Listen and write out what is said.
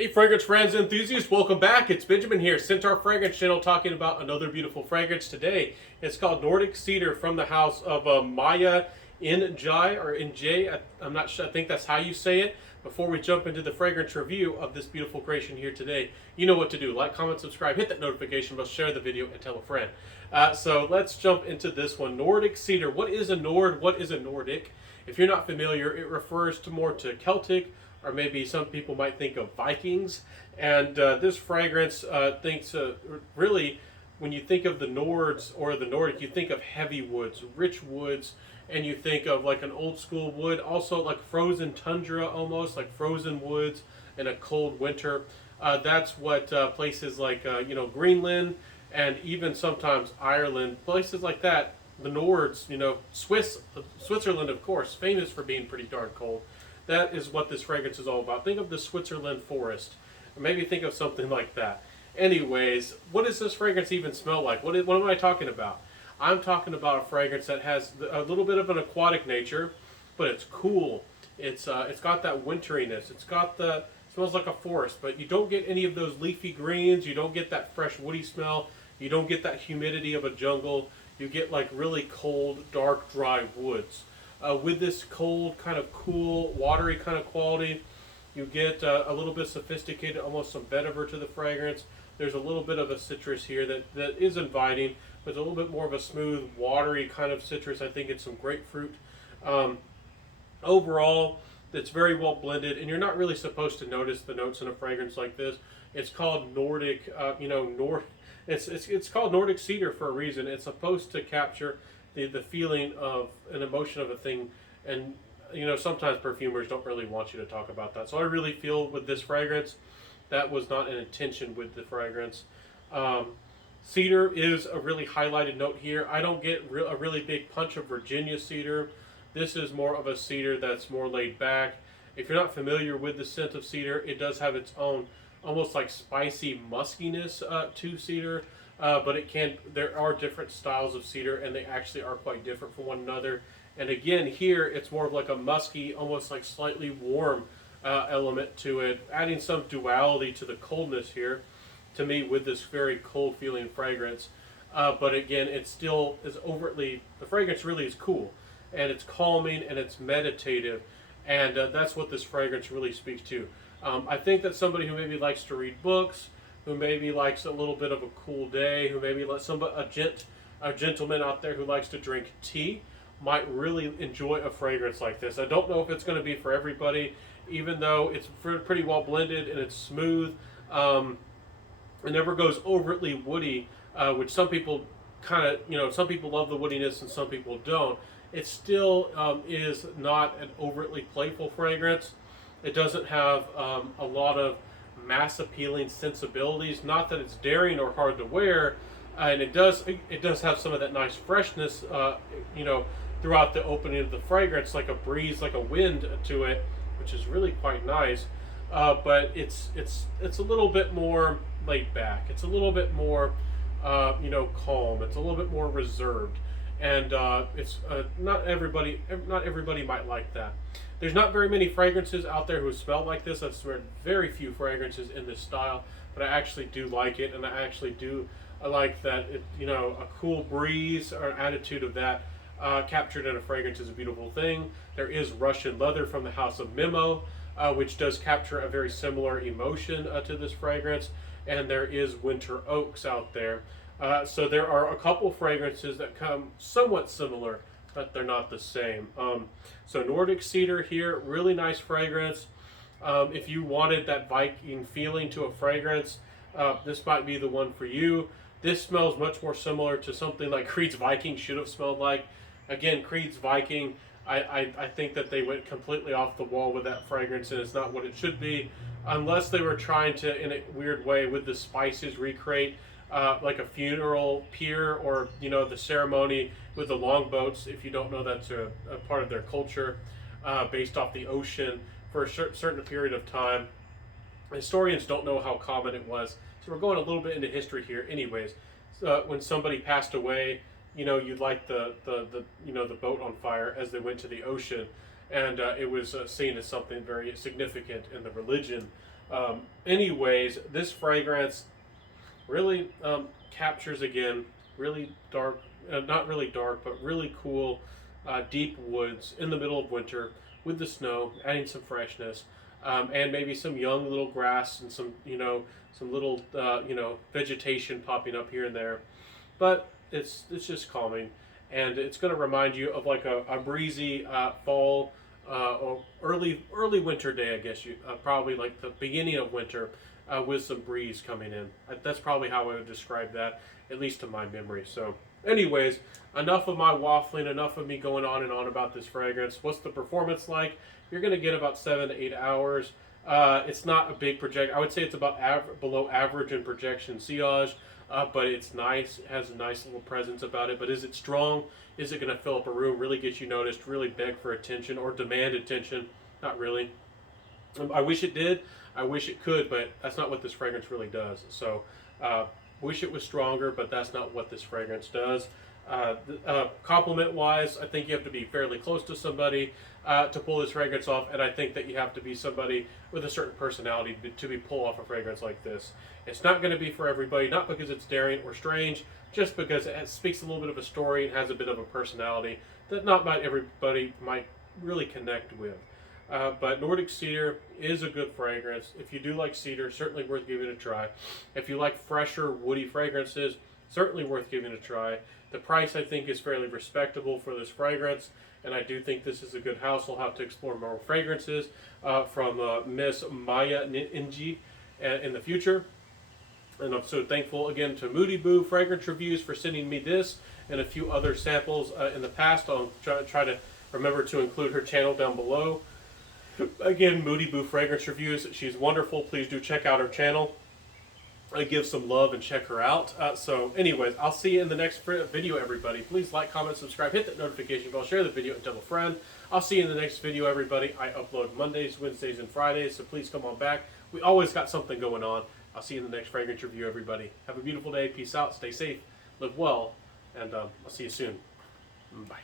Hey fragrance friends and enthusiasts, welcome back. It's Benjamin here, Centaur Fragrance Channel, talking about another beautiful fragrance today. It's called Nordic Cedar from the house of Maya Njie or Njie. I'm not sure, I think that's how you say it. Before we jump into the fragrance review of this beautiful creation here today, you know what to do. Like, comment, subscribe, hit that notification bell, share the video, and tell a friend. So let's jump into this one. Nordic Cedar. What is a Nord? What is a Nordic? If you're not familiar, it refers to more to Celtic, or maybe some people might think of Vikings. And this fragrance thinks really, when you think of the Nords or the Nordic, you think of heavy woods, rich woods, and you think of like an old school wood, also like frozen tundra, almost like frozen woods in a cold winter. That's what places like Greenland and even sometimes Ireland, places like that, the Nords, Switzerland, of course, famous for being pretty darn cold. That is what this fragrance is all about. Think of the Switzerland Forrest, or maybe think of something like that. Anyways, what does this fragrance even smell like? What am I talking about? I'm talking about a fragrance that has a little bit of an aquatic nature, but it's cool. It's got that winteriness. It smells like a forest, but you don't get any of those leafy greens. You don't get that fresh woody smell. You don't get that humidity of a jungle. You get like really cold, dark, dry woods. With this cold, kind of cool, watery kind of quality, you get a little bit sophisticated, almost some vetiver to the fragrance. There's a little bit of a citrus here that is inviting, but it's a little bit more of a smooth, watery kind of citrus. I think it's some grapefruit. Overall, it's very well blended, and you're not really supposed to notice the notes in a fragrance like this. It's called Nordic, it's called Nordic Cedar for a reason. It's supposed to capture the feeling of an emotion of a thing, and sometimes perfumers don't really want you to talk about that. So I really feel with this fragrance that was not an intention with the fragrance. Cedar is a really highlighted note here. I don't get a really big punch of Virginia cedar. This is more of a cedar that's more laid back. If you're not familiar with the scent of cedar, it does have its own almost like spicy muskiness to cedar. But there are different styles of cedar, and they actually are quite different from one another. And again, here it's more of like a musky, almost like slightly warm element to it, adding some duality to the coldness here, to me, with this very cold feeling fragrance. But again, it still is the fragrance really is cool, and it's calming, and it's meditative, and that's what this fragrance really speaks to. I think that somebody who maybe likes to read books, who maybe likes a little bit of a cool day, who maybe a gentleman out there who likes to drink tea, might really enjoy a fragrance like this. I don't know if it's going to be for everybody, even though it's pretty well blended and it's smooth. It never goes overtly woody, which some people some people love the woodiness and some people don't. It still is not an overtly playful fragrance. It doesn't have a lot of mass appealing sensibilities. Not that it's daring or hard to wear, and it does have some of that nice freshness, throughout the opening of the fragrance, like a breeze, like a wind to it, which is really quite nice. But it's a little bit more laid back. It's a little bit more calm. It's a little bit more reserved, and not everybody might like that. There's not very many fragrances out there who smell like this. I've smelled very few fragrances in this style, but I actually do like it, and I like that a cool breeze or an attitude of that captured in a fragrance is a beautiful thing. There is Russian leather from the house of Memo, which does capture a very similar emotion to this fragrance, and there is winter oaks out there. So there are a couple fragrances that come somewhat similar, but they're not the same. So Nordic Cedar here, really nice fragrance. If you wanted that Viking feeling to a fragrance, this might be the one for you. This smells much more similar to something like Creed's Viking should have smelled like. Again, Creed's Viking, I think that they went completely off the wall with that fragrance, and it's not what it should be, unless they were trying to, in a weird way, with the spices, recreate like a funeral pyre, or the ceremony with the longboats. If you don't know, that's a part of their culture, based off the ocean for a certain period of time. Historians don't know how common it was, so we're going a little bit into history here. Anyways, when somebody passed away, you'd light the boat on fire as they went to the ocean, and it was seen as something very significant in the religion. Anyways, this fragrance really captures again really dark, not really dark, but really cool, deep woods in the middle of winter with the snow, adding some freshness, and maybe some young little grass and some some little vegetation popping up here and there. But it's just calming, and it's going to remind you of like a breezy fall or early winter day, I guess you probably like the beginning of winter with some breeze coming in. That's probably how I would describe that, at least to my memory. So, anyways, enough of my waffling, enough of me going on and on about this fragrance. What's the performance like? You're going to get about 7 to 8 hours. It's not a big project. I would say it's about below average in projection sillage, but it's nice. It has a nice little presence about it. But is it strong? Is it going to fill up a room, really get you noticed, really beg for attention or demand attention? Not really. I wish it did. I wish it could, but that's not what this fragrance really does. So, wish it was stronger, but that's not what this fragrance does. Compliment-wise, I think you have to be fairly close to somebody to pull this fragrance off, and I think that you have to be somebody with a certain personality to pull off a fragrance like this. It's not going to be for everybody, not because it's daring or strange, just because it speaks a little bit of a story and has a bit of a personality that not everybody might really connect with. But Nordic Cedar is a good fragrance. If you do like cedar, certainly worth giving it a try. If you like fresher, woody fragrances, certainly worth giving it a try. The price, I think, is fairly respectable for this fragrance, and I do think this is a good house. We'll have to explore more fragrances from Miss Maya Njie in the future. And I'm so thankful again to Moody Boo Fragrance Reviews for sending me this and a few other samples in the past. I'll try to remember to include her channel down below. Again, Moody Boo Fragrance Reviews. She's wonderful. Please do check out her channel. I give some love and check her out. So anyways, I'll see you in the next video, everybody. Please like, comment, subscribe, hit that notification bell, share the video, and tell a friend. I'll see you in the next video, everybody. I upload Mondays, Wednesdays, and Fridays, so please come on back. We always got something going on. I'll see you in the next fragrance review, everybody. Have a beautiful day. Peace out. Stay safe. Live well. And I'll see you soon. Bye.